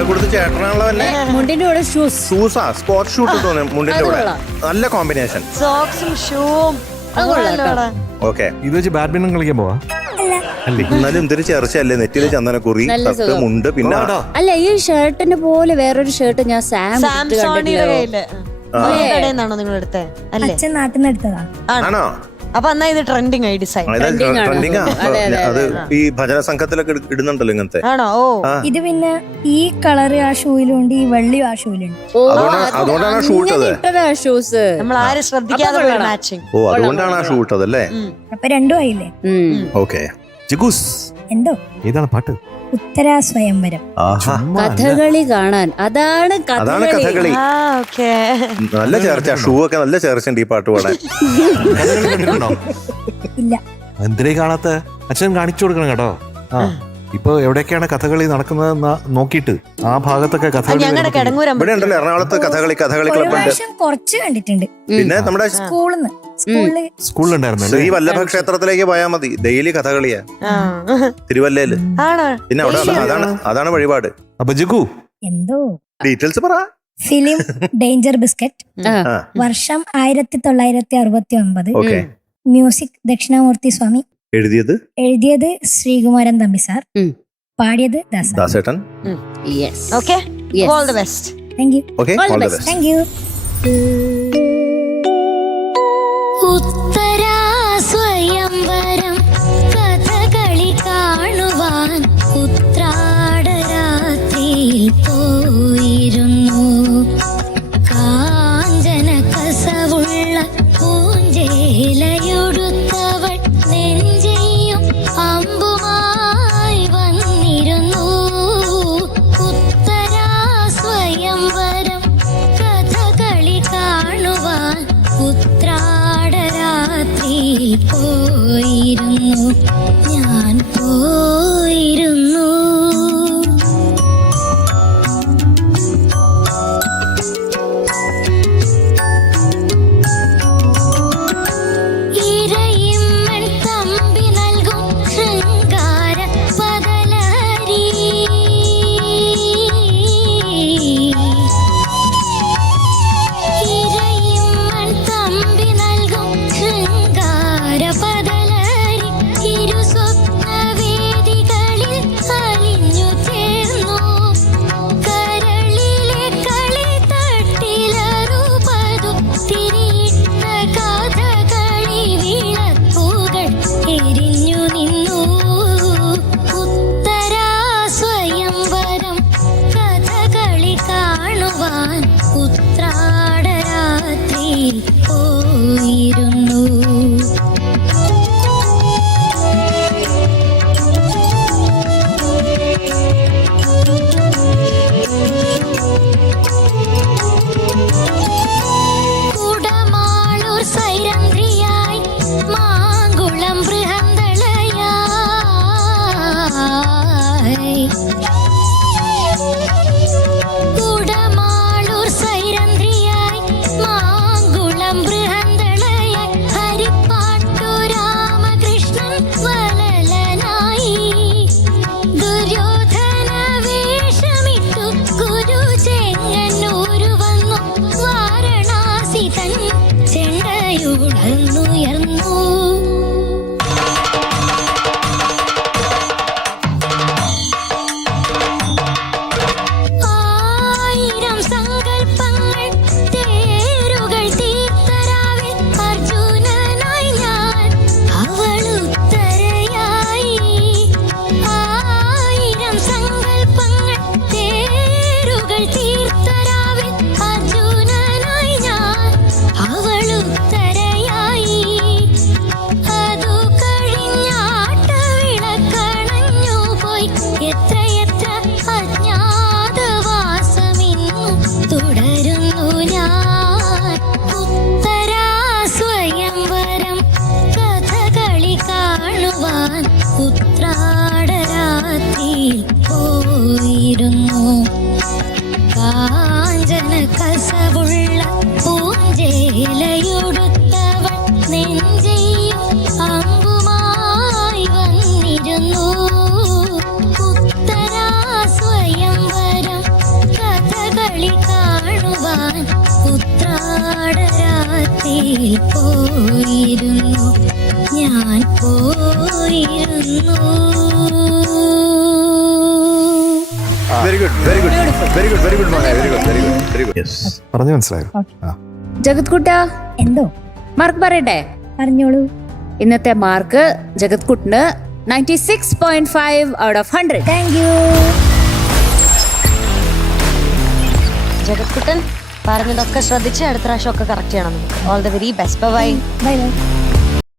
വില കൊടുത്ത് ചേട്ടനാണല്ലോ തന്നെ. മുണ്ടിന്റെ കൂടെ ഷൂസാ സ്പോർട്സ് ഷൂട്ട് തോന്നുന്നു മുണ്ടിന്റെ കൂടെ. നല്ല കോമ്പിനേഷൻ. സോക്സും ഷൂവും. ഓക്കെ, ഇത് വെച്ച് ബാഡ്മിന്റൺ കളിക്കാൻ പോവാ. എന്നാലും എന്തൊരു ചേർച്ചയല്ലേ, നെറ്റിയില് ചന്ദനക്കുറി, തട്ട്, മുണ്ട്, പിന്നെ അല്ല ഈ ഷർട്ടിന് പോലെ വേറൊരു ഷർട്ട് ഞാൻ സാംസോണിയുടെ കയ്യില് കടയിൽനിന്നാണോ നിങ്ങൾ എടുത്തേ? അല്ലേ, അച്ഛൻ നാട്ടിൽ നിന്ന് എടുത്തതാ. ആണോ? അപ്പൊ എന്നാ ഇത് ട്രെൻഡിങ് ആയി ഡിസൈൻ. ട്രെൻഡിങ്ങാ. അത് ഈ ഭജന സംഘത്തിലൊക്കെ ഇടുന്നുണ്ടല്ലോ ഇങ്ങനത്തെ. ആണോ? ഓ, ഇത് പിന്നെ ഈ കളറ് ആ ഷൂയിലുണ്ട്, ഈ വെള്ളിയും ആ ഷൂയിലുണ്ട്. അതുകൊണ്ടാണ് ഷൂ ഇട്ടത്. ഷൂസ് നമ്മൾ ആരും ശ്രദ്ധിക്കാതെ മാച്ചിങ്. ഓ, അതുകൊണ്ടാണ് ആ ഷൂ ഇട്ടത് അല്ലേ? അപ്പൊ രണ്ടും ആയില്ലേ? ഓക്കെ. ജിഗൂസ് എന്തോ ഏതാണ് പാട്ട്? ഉത്തരാ സ്വയംവരം. കഥകളി കാണാൻ. അതാണ് കഥകളി. നല്ല ചേർച്ച, ഷൂ ഒക്കെ നല്ല ചേർച്ചുണ്ട് ഈ പാട്ട് പാടാൻ. ഇല്ല. എന്തിനേ കാണാത്ത? അച്ഛൻ കാണിച്ചു കൊടുക്കണം കേട്ടോ. ഇപ്പൊ എവിടെയൊക്കെയാണ് കഥകളി നടക്കുന്നത് നോക്കിയിട്ട് ആ ഭാഗത്തൊക്കെ കഥകളി ഇവിടെ ഉണ്ടല്ലോ എറണാകുളത്ത് കഥകളി ക്ലബ് ഉണ്ട്. കുറച്ച് കണ്ടിട്ടുണ്ട്. പിന്നെ നമ്മുടെ സ്കൂളിലുണ്ടായിരുന്നു ശ്രീ വല്ലഭ ക്ഷേത്രത്തിലേക്ക് പോയാൽ മതി, ഡെയിലി കഥകളിയാ തിരുവല്ലയില്. പിന്നെ അവിടെ അതാണ് വഴിപാട്. അപ്പൊ ജിഗു എന്തോ ഡീറ്റെയിൽസ് പറ. ഫിലിം ഡേഞ്ചർ ബിസ്ക്കറ്റ്, വർഷം 1969, മ്യൂസിക് ദക്ഷിണാമൂർത്തി സ്വാമി, എഴുതിയത് ശ്രീകുമാരൻ തമ്പി സാർ, പാടിയത് Dasettan. Okay, all the best. Thank you. Okay, all the best. Thank you. Uttara Swayamvaram Kathakali കാണുവാൻ ഉത്രാടരാത്രിയിൽ പോയിരുന്നു. കാഞ്ചന കസവുള്ള പൂഞ്ചേലയുടുത്തവൾ നെഞ്ചെയും അമ്പുമായി വന്നിരുന്നു. ഉത്തരാ സ്വയംവരം കഥകളി കാണുവാൻ ഉത്രാടരാത്രിയിൽ പോയിരുന്നു. ഞാൻ പോയിരുന്നു. ഇരയിമ്മൻ തമ്പി നൽകും ശൃംഗാര പകലരി. ഇരയിമ്മൻ തമ്പി നൽകും ശൃംഗാര പകലരി. ഇരു സ്വപ്നവേദികളിൽ അലിഞ്ഞു ചേർന്നു. കരളിലെ കളിത്തട്ടിലറുപതു തിരിയിട്ട കഥകളി വിളക്കുകൾ എരിഞ്ഞു നിന്നു. ഉത്തരാ സ്വയംവരം കഥകളി കാണുവാൻ ഉത്രാടരാത്രിയിൽ പോയിരുന്നു. കുടമാളൂർ സൈരന്ധ്രിയായി മാങ്കുളം ബൃഹന്തളയായി. കുടമാളൂർ സൈരന്ധ്രിയായി മാങ്കുളം ബൃഹന്തളയായി. ഹരിപ്പാട്ടു രാമകൃഷ്ണൻ വലലനായി. ദുര്യോധന വേഷമിട്ടു ഗുരു ചെങ്ങന്നൂരു വന്നു. വാരണാസി തൻ ചെണ്ടയുണർന്നുയർന്നു. ആയിരം സങ്കൽപ്പങ്ങൾ തേരുകൾ തീർത്തരാവിൽ അർജുനനായി ഞാൻ അവളുത്തരയായി. ആയിരം സങ്കൽപ്പങ്ങൾ തേരുകൾ തീർത്തരാവിൽ അർജുനനായി ഞാൻ അവളുത്തരയായി. അതു കഴിഞ്ഞാട്ടവിളക്കണഞ്ഞു പോയി. എത്രയെത്ര അജ്ഞാതവാസമിന്നു തുടരുന്നു ഞാൻ. ഉത്തരാ സ്വയംവരം കഥകളി കാണുവാൻ ഉത്രാടരാത്രിയിൽ പോയിരുന്നു. കാഞ്ചന കസവുള്ള പൂഞ്ചേലയുടുത്തവൾ നെഞ്ചെയും അമ്പുമായി വന്നിരുന്നു. ഉത്തരാ സ്വയംവരം പോയിരുന്നു ഞാൻ പോയിരുന്നു. Very good very good very good very good മോനെ very good very good very good. പറഞ്ഞു മനസ്സിലായോ? ആ. ജഗത് കുട്ട എന്തോ മാർക്ക് പറയട്ടെ. പറഞ്ഞോളൂ. ഇന്നത്തെ മാർക്ക് ജഗത് കുട്ടിന് 96.5 out of 100. Thank you. Jagatkuttan പറഞ്ഞതൊക്കെ ശ്രദ്ധിച്ച് അടുത്ത പ്രാവശ്യം ഒക്കെ കറക്റ്റ് ചെയ്യണം. All the very best. Bye. Bye by.